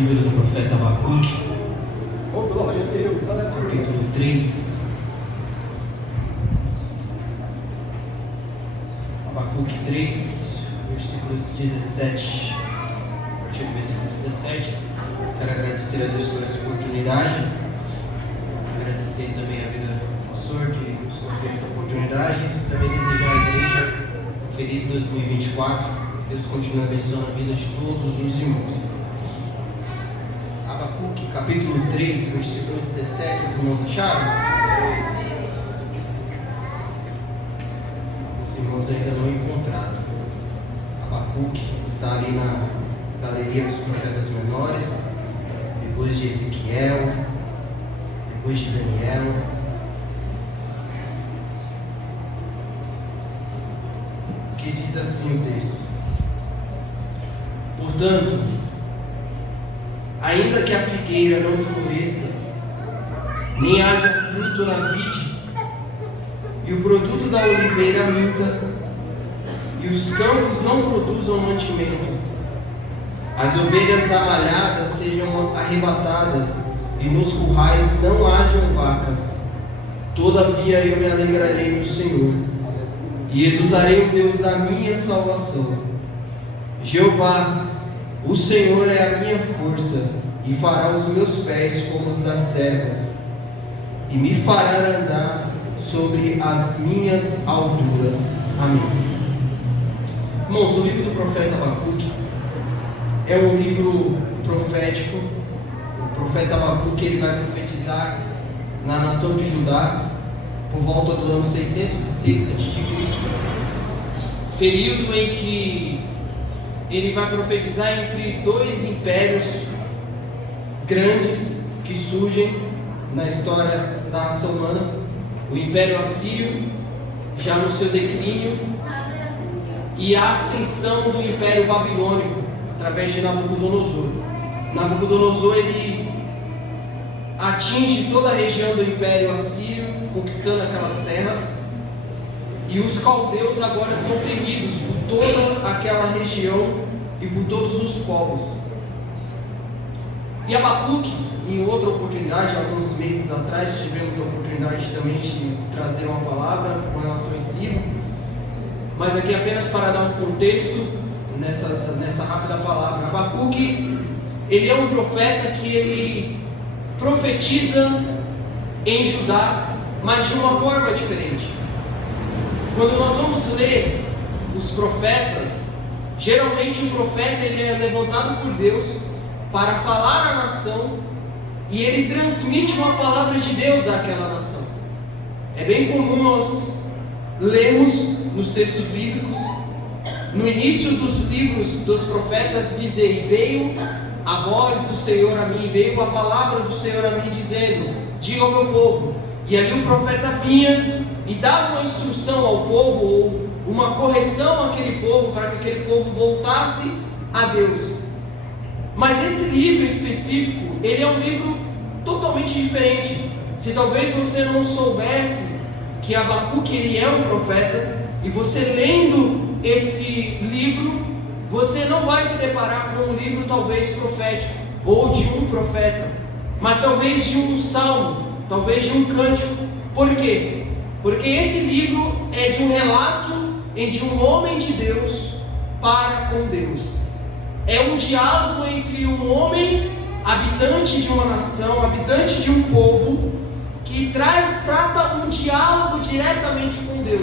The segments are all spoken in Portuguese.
livro do profeta Abacuque, capítulo 3. Abacuque 3, versículos 17. A partir do versículo 17, quero agradecer a Deus por essa oportunidade. Agradecer também a vida do pastor que nos conferiu essa oportunidade. Também desejar à igreja um feliz 2024. Deus continue abençoando a vida de todos os irmãos. Abacuque, capítulo 3, versículo 17, os irmãos acharam? Os irmãos ainda não encontraram. Abacuque está ali na galeria dos profetas menores, depois de Ezequiel, depois de Daniel. Que diz assim o texto: portanto, ainda que a figueira não floresça, nem haja fruto na vide, e o produto da oliveira minta, e os campos não produzam mantimento, as ovelhas da malhada sejam arrebatadas, e nos currais não hajam vacas, todavia eu me alegrarei no Senhor, e exultarei o Deus da minha salvação. Jeová, o Senhor é a minha força, e fará os meus pés como os das servas, e me fará andar sobre as minhas alturas. Amém. Irmãos, o livro do profeta Abacuque é um livro profético. O profeta Abacuque ele vai profetizar na nação de Judá por volta do ano 606 a.C., período em que ele vai profetizar entre dois impérios grandes que surgem na história da raça humana: o Império Assírio, já no seu declínio, e a ascensão do Império Babilônico, através de Nabucodonosor. Nabucodonosor ele atinge toda a região do Império Assírio, conquistando aquelas terras, e os caldeus agora são temidos por toda aquela região e por todos os povos. E Abacuque, em outra oportunidade, alguns meses atrás, tivemos a oportunidade também de trazer uma palavra com relação a esse livro, mas aqui apenas para dar um contexto nessa rápida palavra. Abacuque, ele é um profeta que ele profetiza em Judá, mas de uma forma diferente. Quando nós vamos ler os profetas, geralmente o profeta ele é levantado por Deus para falar à nação, e ele transmite uma palavra de Deus àquela nação. É bem comum nós lermos nos textos bíblicos, no início dos livros dos profetas, dizer: veio a voz do Senhor a mim, veio a palavra do Senhor a mim, dizendo: diga ao meu povo. E ali o profeta vinha e dava uma instrução ao povo, ou uma correção àquele povo, para que aquele povo voltasse a Deus. Mas esse livro específico, ele é um livro totalmente diferente. Se talvez você não soubesse que Abacuque ele é um profeta, e você lendo esse livro, você não vai se deparar com um livro talvez profético, ou de um profeta, mas talvez de um salmo, talvez de um cântico. Por quê? Porque esse livro é de um relato de um homem de Deus para com Deus. É um diálogo entre um homem, habitante de uma nação, habitante de um povo, que trata um diálogo diretamente com Deus.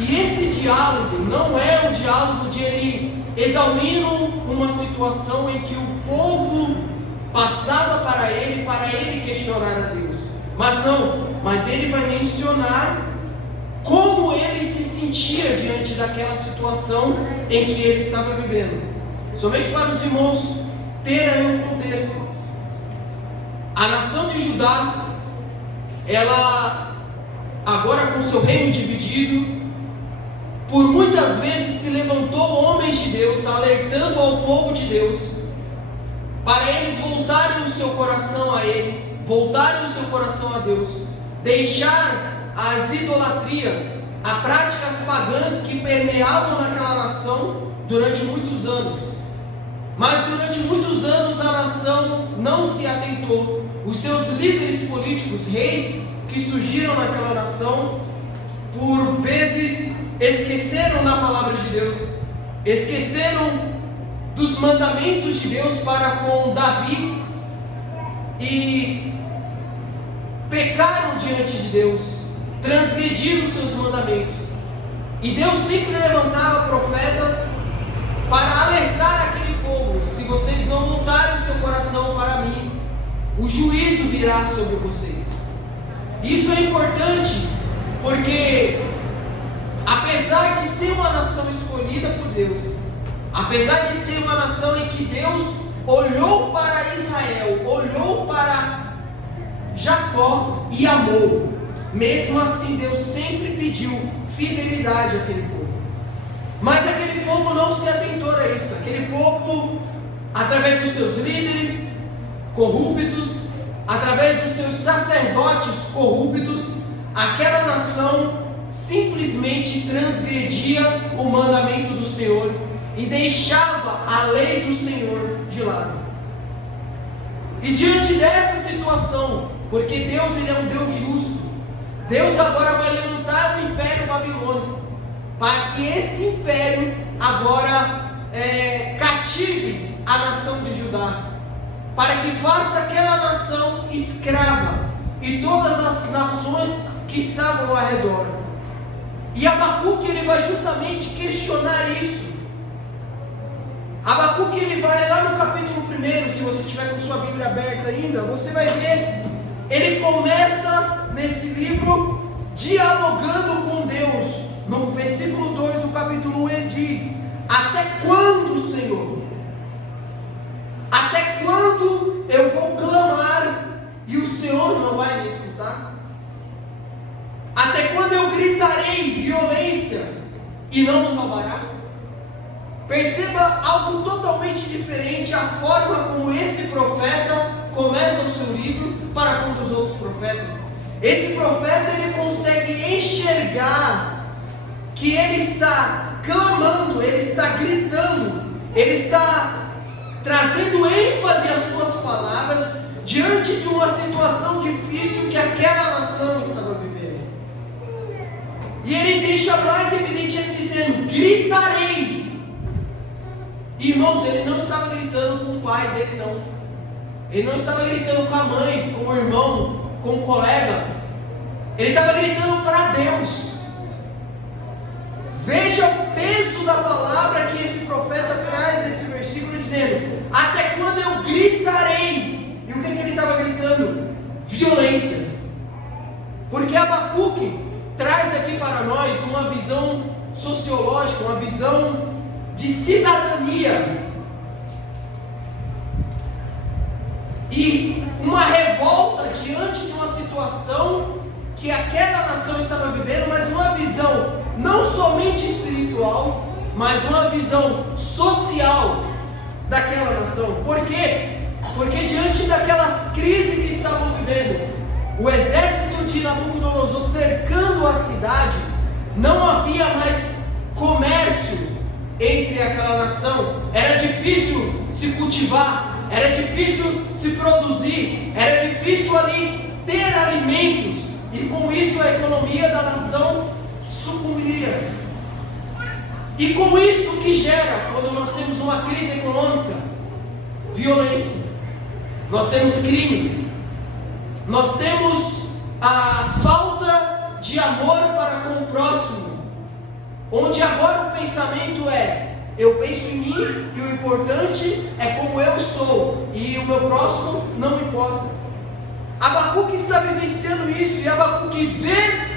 E esse diálogo não é um diálogo de ele exaurindo uma situação em que o povo passava para ele questionar a Deus. Mas ele vai mencionar como ele se sentia diante daquela situação em que ele estava vivendo. Somente para os irmãos terem aí um contexto. A nação de Judá, ela agora com seu reino dividido, por muitas vezes se levantou homens de Deus, alertando ao povo de Deus, para eles voltarem o seu coração a Ele, voltarem o seu coração a Deus, deixar as idolatrias, as práticas pagãs que permeavam naquela nação durante muitos anos. Mas durante muitos anos a nação não se atentou. Os seus líderes políticos, reis que surgiram naquela nação, por vezes esqueceram da palavra de Deus, esqueceram dos mandamentos de Deus para com Davi e pecaram diante de Deus, transgrediram os seus mandamentos. E Deus sempre levantava profetas para alertar aquele povo: se vocês não voltarem o seu coração para mim, o juízo virá sobre vocês. Isso é importante, porque apesar de ser uma nação escolhida por Deus, apesar de ser uma nação em que Deus olhou para Israel, olhou para Jacó e amou, mesmo assim Deus sempre pediu fidelidade àquele povo. Mas aquele povo não se atentou a isso. Aquele povo, através dos seus líderes corruptos, através dos seus sacerdotes corruptos, aquela nação simplesmente transgredia o mandamento do Senhor e deixava a lei do Senhor de lado. E diante dessa situação, porque Deus, ele é um Deus justo, Deus agora vai levantar o Império Babilônico, para que esse império agora cative a nação de Judá, para que faça aquela nação escrava e todas as nações que estavam ao redor. E Abacuque, ele vai justamente questionar isso. Abacuque, ele vai lá no capítulo 1, se você tiver com sua Bíblia aberta ainda, você vai ver, ele começa nesse livro dialogando com Deus. No versículo 2 do capítulo 1 ele diz: até quando, Senhor? Até quando eu vou clamar e o Senhor não vai me escutar? Até quando eu gritarei violência e não salvará? Perceba algo totalmente diferente, a forma como esse profeta começa o seu livro para com os outros profetas. Esse profeta, ele consegue enxergar que ele está clamando, ele está gritando, ele está trazendo ênfase às suas palavras diante de uma situação difícil que aquela nação estava vivendo. E ele deixa mais evidente ele dizendo: gritarei. Irmãos, ele não estava gritando com o pai dele, não. Ele não estava gritando com a mãe, com o irmão, com o colega. Ele estava gritando para Deus. Veja o peso da palavra que esse profeta traz nesse versículo, dizendo: até quando eu gritarei? E o que ele estava gritando? Violência. Porque Abacuque traz aqui para nós uma visão sociológica, uma visão de cidadania e uma revolta diante de uma situação que aquela nação estava vivendo, mas uma visão não somente espiritual, mas uma visão social daquela nação. Por quê? Porque diante daquelas crises que estavam vivendo, o exército de Nabucodonosor cercando a cidade, não havia mais comércio entre aquela nação. Era difícil se cultivar, era difícil se produzir, era difícil ali ter alimentos, e com isso a economia da nação sucumbiria. E com isso que gera, quando nós temos uma crise econômica? Violência. Nós temos crimes. Nós temos a falta de amor para com o próximo, onde agora o pensamento é: eu penso em mim e o importante é como eu estou, e o meu próximo não importa. Abacuque está vivenciando isso, e Abacuque vê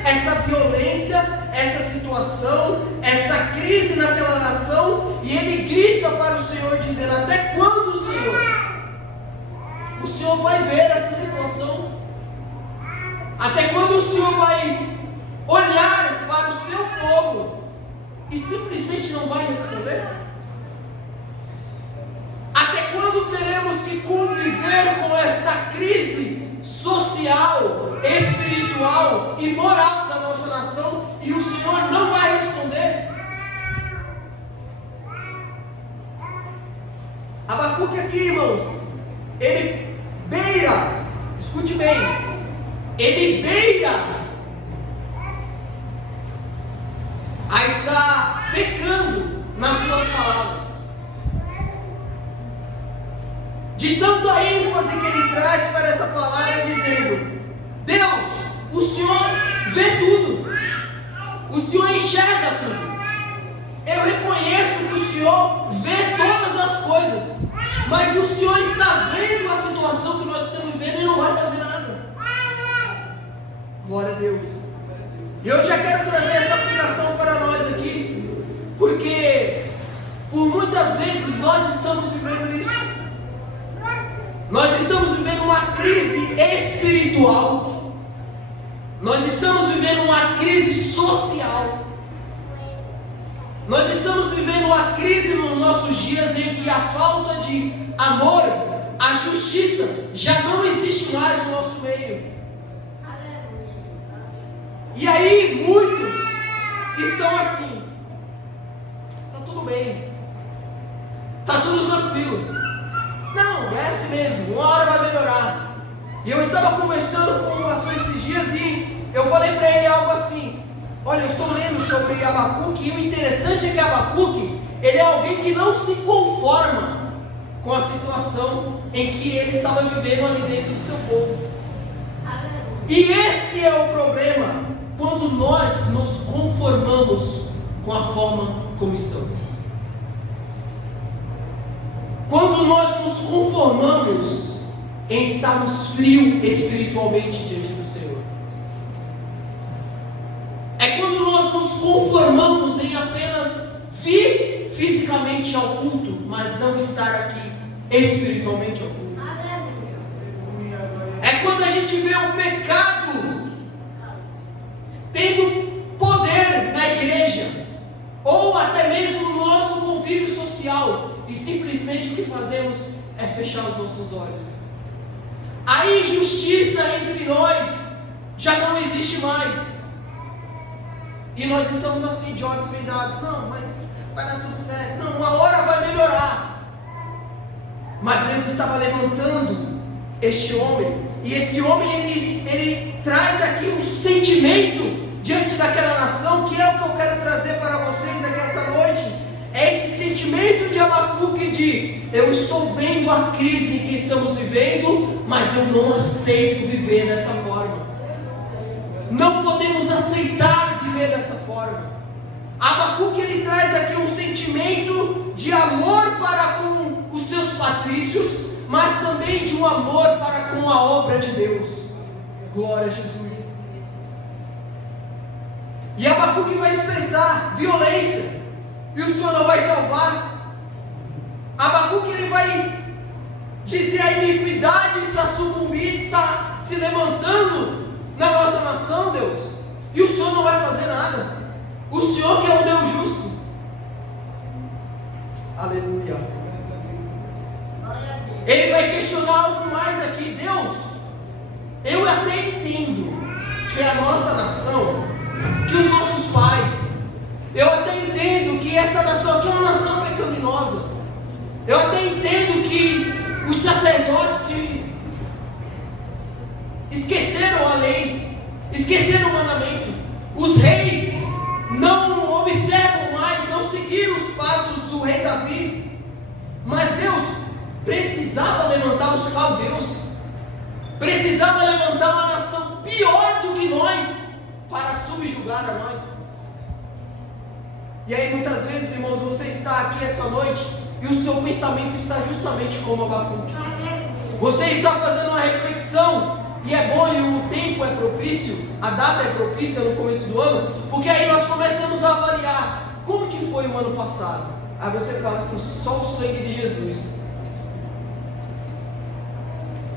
essa violência, essa situação, essa crise naquela nação, e ele grita para o Senhor dizendo: até quando, Senhor? O Senhor vai ver essa situação? Até quando o Senhor vai olhar para o seu povo e simplesmente não vai responder? Até quando teremos que conviver com esta crise social, espiritual e moral da nossa nação e o Senhor não vai responder? Abacuque aqui, irmãos, ele beira, escute bem, ele beira a estar pecando nas suas palavras. De tanta ênfase que ele traz para essa palavra, dizendo: Deus, o Senhor vê tudo, o Senhor enxerga tudo. Eu reconheço que o Senhor vê todas as coisas, mas o Senhor está vendo a situação que nós estamos vivendo e não vai fazer nada. Glória a Deus. E eu já quero trazer essa aplicação para nós aqui, porque por muitas vezes nós estamos vivendo isso. Nós estamos vivendo uma crise espiritual, nós estamos vivendo uma crise social, nós estamos vivendo uma crise nos nossos dias em que a falta de amor, a justiça já não existe mais no nosso meio. E aí muitos estão assim: está tudo bem, está tudo tranquilo. Não, é assim mesmo, uma hora vai melhorar. E eu estava conversando com o pastor esses dias e eu falei para ele algo assim: olha, eu estou lendo sobre Abacuque e o interessante é que Abacuque, ele é alguém que não se conforma com a situação em que ele estava vivendo ali dentro do seu povo. E esse é o problema, quando nós nos conformamos com a forma como estamos. Quando nós nos conformamos em estarmos frios espiritualmente diante do Senhor. É quando nós nos conformamos em apenas vir fisicamente ao culto, mas não estar aqui espiritualmente ao culto. É quando a gente vê o pecado tendo poder na igreja, ou até mesmo no nosso convívio social, e simplesmente o que fazemos é fechar os nossos olhos. A injustiça entre nós já não existe mais. E nós estamos assim, de olhos vendados: não, mas vai dar tudo certo, não, uma hora vai melhorar. Mas Deus estava levantando este homem, e esse homem ele traz aqui um sentimento diante daquela nação, que é o que eu quero trazer para vocês aqui essa noite. É esse sentimento de Abacuque de: eu estou vendo a crise que estamos vivendo, mas eu não aceito viver dessa forma. Não podemos aceitar viver dessa forma. Abacuque ele traz aqui um sentimento de amor para com os seus patrícios, mas também de um amor para com a obra de Deus. Glória a Jesus. E Abacuque vai expressar violência, e o Senhor não vai salvar. Abacuque ele vai dizer: a iniquidade está sucumbindo, está se levantando na nossa nação, Deus, e o Senhor não vai fazer nada. O Senhor que é um Deus justo. Aleluia. Ele vai questionar algo mais aqui: Deus, eu até entendo que a nossa nação, que os nossos pais, eu até entendo que essa nação aqui é uma nação pecaminosa. Eu até entendo que os sacerdotes esqueceram a lei, esqueceram o mandamento. Os reis não observam mais, não seguiram os passos do rei Davi. Mas Deus precisava levantar os caldeus, precisava levantar uma nação pior do que nós para subjugar a nós. E aí muitas vezes, irmãos, você está aqui essa noite e o seu pensamento está justamente como Abacuque. Você está fazendo uma reflexão, e é bom, e o tempo é propício, a data é propícia no começo do ano, porque aí nós começamos a avaliar como que foi o ano passado. Aí você fala assim: só o sangue de Jesus.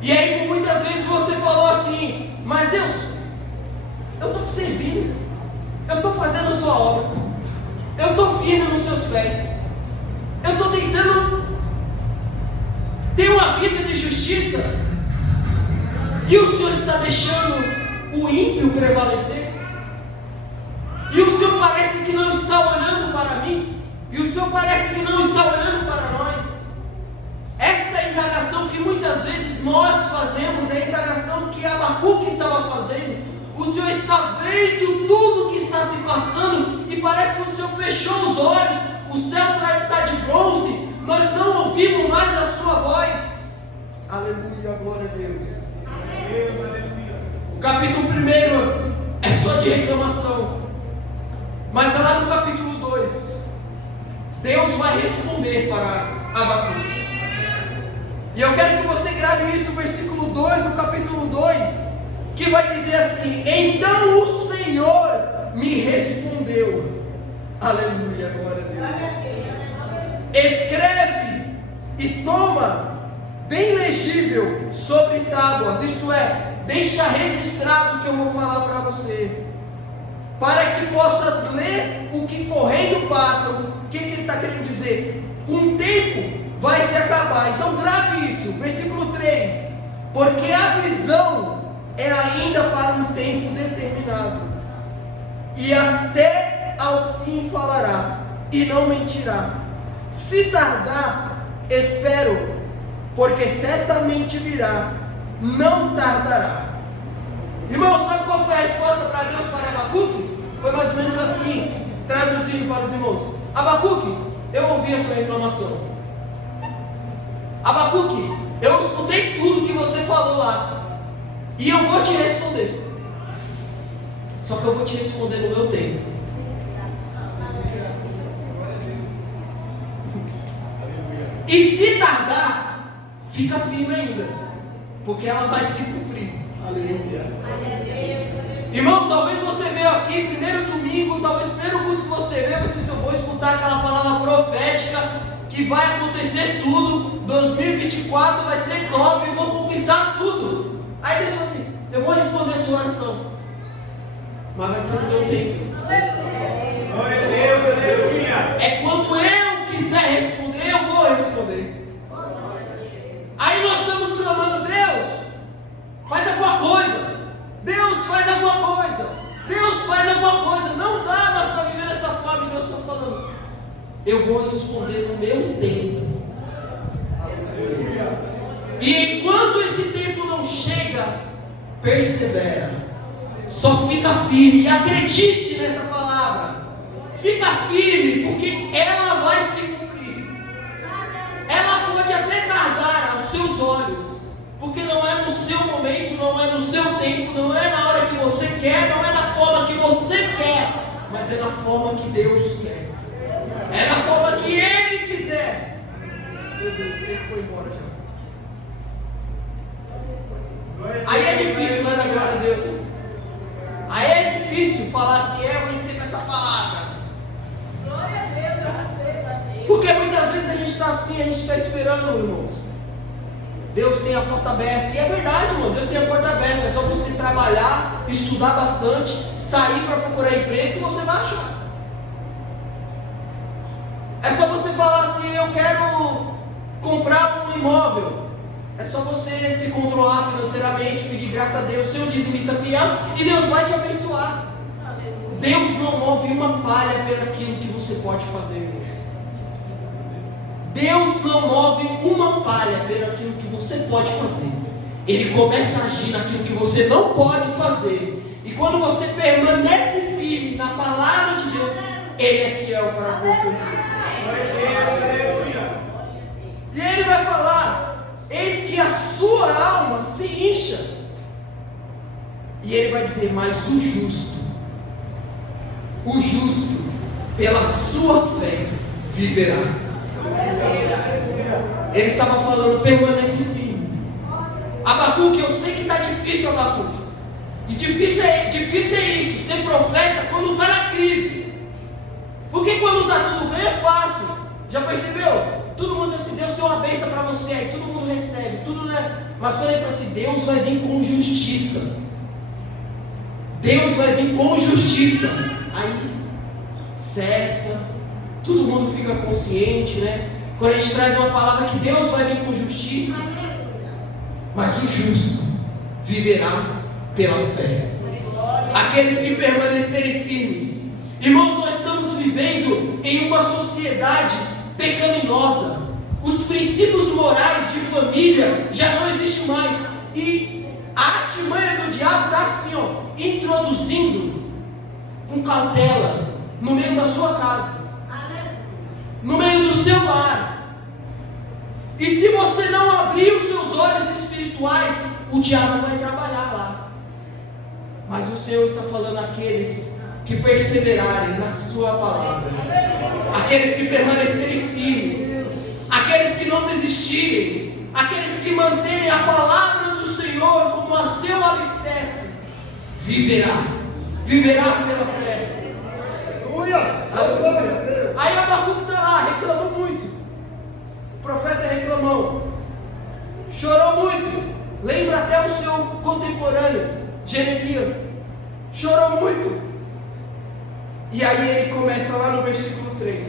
E aí muitas vezes você falou assim: mas Deus, eu estou te servindo, eu estou fazendo a sua obra, eu estou firme nos seus pés, eu estou tentando ter uma vida de justiça, e o Senhor está deixando o ímpio prevalecer, e o Senhor parece que não está olhando para mim, e o Senhor parece que não está olhando para nós. Essa Aleluia, glória a Deus. O capítulo 1 é só de reclamação. Mas lá no capítulo 2, Deus vai responder para Abacuque. E eu quero que você grave isso, o versículo 2 do capítulo 2, que vai dizer assim: então o Senhor me respondeu. Aleluia, glória a Deus. Escreve e toma bem legível sobre tábuas, isto é, deixa registrado o que eu vou falar para você, para que possas ler o que correndo passa. O que ele está querendo dizer? Com o tempo vai se acabar. Então grave isso, versículo 3: porque a visão é ainda para um tempo determinado, e até ao fim falará, e não mentirá. Se tardar, espero, porque certamente virá, não tardará. Irmão, sabe qual foi a resposta para Deus para Abacuque? Foi mais ou menos assim, traduzindo para os irmãos: Abacuque, eu ouvi a sua reclamação. Abacuque, eu escutei tudo que você falou lá, e eu vou te responder. Só que eu vou te responder no meu tempo. E se tardar, fica firme ainda, porque ela vai se cumprir. Aleluia. Irmão, talvez você veio aqui, primeiro domingo, talvez primeiro culto que você veio, você disse: eu vou escutar aquela palavra profética, que vai acontecer tudo, 2024 vai ser top, eu vou conquistar tudo. Aí Deus falou assim: eu vou responder a sua oração, mas vai ser no meu tempo. É quando eu quiser responder, eu vou responder. Aí nós estamos clamando: Deus, faz alguma coisa. Deus, faz alguma coisa. Deus, faz alguma coisa. Não dá mais para viver dessa forma. E Deus está falando: eu vou responder no meu tempo. Aleluia. E enquanto esse tempo não chega, persevera. Só fica firme e acredite nessa palavra. Fica firme, porque ela vai se cumprir. Ela pode até tardar aos seus olhos, porque não é no seu momento, não é no seu tempo, não é na hora que você quer, não é na forma que você quer, mas é na forma que Deus quer. É na forma que Ele quiser. Meu Deus, o tempo foi embora já. Aí é difícil, não é da glória a Deus. Aí é difícil falar assim: eu recebo essa palavra. Glória a Deus, eu recebo a Deus. Porque muitas vezes a gente está assim, a gente está esperando, irmãos. Deus tem a porta aberta. E é verdade, irmão, Deus tem a porta aberta. É só você trabalhar, estudar bastante, sair para procurar emprego, que você vai achar. É só você falar assim: eu quero comprar um imóvel. É só você se controlar financeiramente, pedir graça a Deus, ser um dizimista fiel, e Deus vai te abençoar. Deus não move uma palha por aquilo que você pode fazer, irmão. Deus não move uma palha por aquilo que você pode fazer. Ele começa a agir naquilo que você não pode fazer. E quando você permanece firme na palavra de Deus, Ele é fiel para com o seu juízo. E Ele vai falar: eis que a sua alma se incha. E Ele vai dizer: mas o justo, pela sua fé, viverá. Ele estava falando: permanece firme. Abacuque, eu sei que está difícil, Abacuque. E difícil é isso, ser profeta quando está na crise. Porque quando está tudo bem é fácil. Já percebeu? Todo mundo diz assim: Deus tem uma bênção para você, aí todo mundo recebe, tudo, né? Mas quando ele fala assim: Deus vai vir com justiça. Deus vai vir com justiça. Aí cessa, todo mundo fica consciente, né? Quando a gente traz uma palavra que Deus vai vir com justiça, mas o justo viverá pela fé. Aqueles que permanecerem firmes. Irmãos, nós estamos vivendo em uma sociedade pecaminosa. Os princípios morais de família já não existem mais. E a artimanha do diabo está assim, ó, introduzindo com cautela no meio da sua casa, no meio do seu lar. E se você não abrir os seus olhos espirituais, espirituais, o diabo vai trabalhar lá. Mas o Senhor está falando àqueles que perseverarem na sua palavra, aqueles que permanecerem firmes, aqueles que não desistirem, aqueles que mantêm a palavra do Senhor como a seu alicerce, viverá pela fé. Aleluia. Aí Abacuque está lá, reclamou muito. O profeta reclamou, chorou muito. Lembra até o seu contemporâneo, Jeremias, chorou muito. E aí ele começa lá no versículo 3,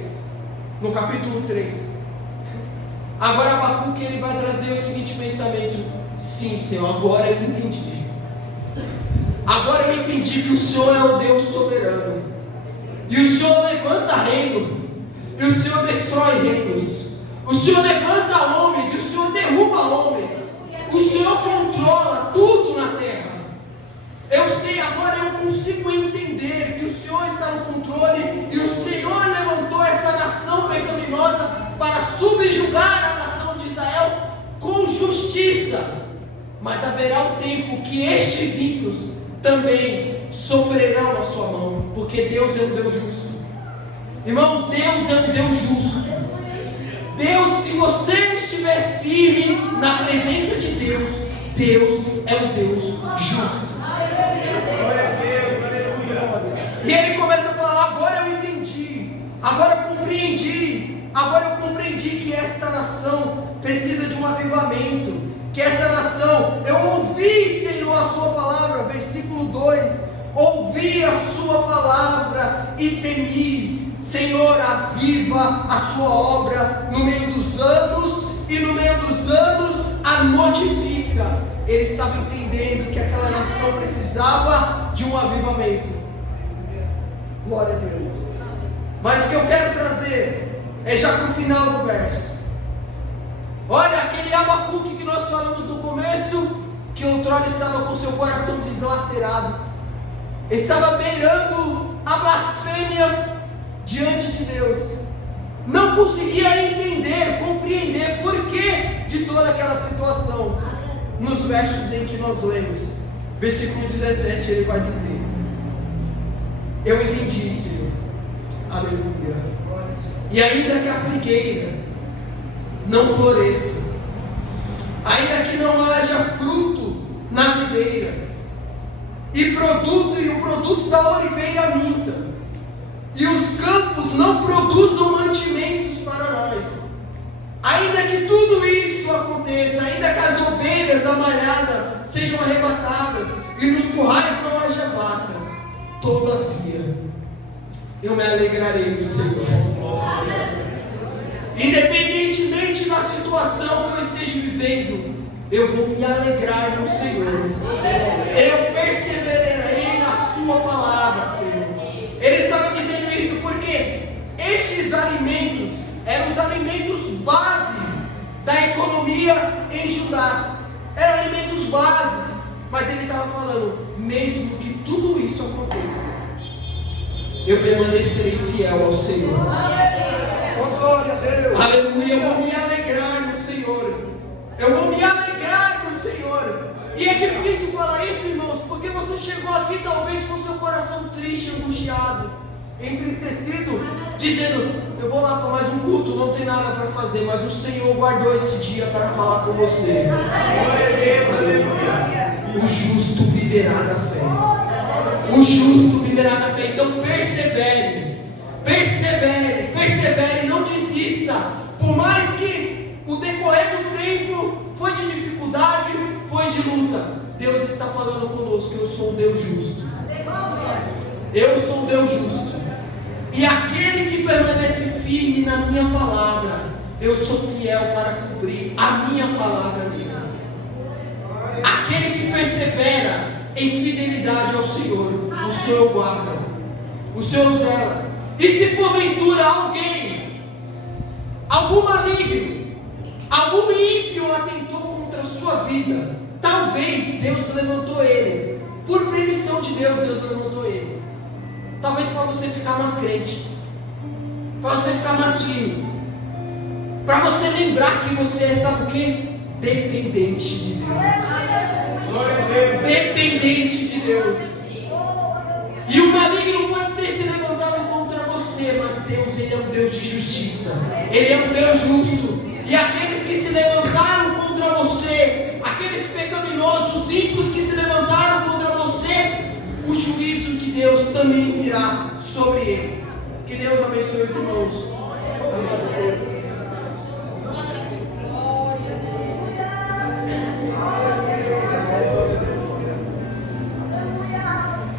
no capítulo 3. Agora Abacuque ele vai trazer o seguinte pensamento: sim, Senhor, agora eu entendi. Agora eu entendi que o Senhor é o Deus soberano. E o Senhor levanta reino, e o Senhor destrói reinos. O Senhor levanta homens, e o Senhor derruba homens. O Senhor controla tudo na terra. Eu sei, agora eu consigo entender que o Senhor está no controle, e o Senhor levantou essa nação pecaminosa para subjugar a nação de Israel com justiça. Mas haverá um tempo que estes ímpios também sofrerão na sua mão, porque Deus é um Deus justo. Irmãos, Deus é um Deus justo. Deus, se você estiver firme na presença de Deus, Deus é um Deus justo. E ele começa a falar: agora eu entendi, agora eu compreendi que esta nação precisa de um avivamento, que essa nação, eu ouvi, Senhor, a sua palavra, versículo 2, ouvi a sua palavra e temi. Senhor, aviva a sua obra no meio dos anos, e no meio dos anos a notifica. Ele estava entendendo que aquela nação precisava de um avivamento. Glória a Deus. Mas o que eu quero trazer é já para o final do verso. Olha, aquele Abacuque que nós falamos no começo, que outrora estava com seu coração deslacerado, estava beirando a blasfêmia diante de Deus, não conseguia entender, compreender porquê de toda aquela situação. Nos versos em que nós lemos, versículo 17, ele vai dizer: eu entendi, Senhor, aleluia, e ainda que a figueira não floresça, ainda que não haja fruto na videira, e o produto da oliveira minta, e os campos não produzam mantimentos para nós, ainda que tudo isso aconteça, ainda que as ovelhas da malhada sejam arrebatadas, e nos currais não haja vacas, todavia eu me alegrarei no Senhor. Independentemente da situação que eu esteja vivendo, eu vou me alegrar no Senhor. Eu perseverarei na sua palavra, Senhor. Ele estava dizendo isso porque estes alimentos eram os alimentos base da economia em Judá. Eram alimentos bases. Mas ele estava falando: mesmo que tudo isso aconteça, eu permanecerei fiel ao Senhor. Aleluia, eu vou me alegrar no Senhor. Eu vou me alegrar no Senhor. E é difícil falar isso, irmãos, porque você chegou aqui talvez com seu coração triste, angustiado, entristecido, dizendo: eu vou lá para mais um culto, não tem nada para fazer, mas o Senhor guardou esse dia para falar com você. O justo viverá da fé. O justo viverá da fé. Então persevere, persevere, persevere, não desista. Por mais que o decorrer do tempo foi de dificuldade, foi de luta, Deus está falando conosco: eu sou um Deus justo. Eu sou um Deus justo. E aquele que permanece firme na minha palavra, eu sou fiel para cumprir a minha palavra nele. Aquele que persevera em fidelidade ao Senhor, o Senhor guarda, o Senhor zela. E se porventura algum maligno, algum ímpio atentou contra a sua vida, talvez Deus levantou ele, por permissão de Deus, Deus levantou ele. Talvez para você ficar mais crente, para você ficar mais firme, para você lembrar que você é, sabe o quê? dependente de Deus. Dependente de Deus. E o maligno pode ter se levantado contra você, mas Deus, Ele é um Deus de justiça. Ele é um Deus justo. E aqueles que se levantaram contra você, aqueles pecaminosos, ímpios que se levantaram contra você, o juízo de Deus também virá sobre eles. Que Deus abençoe os irmãos.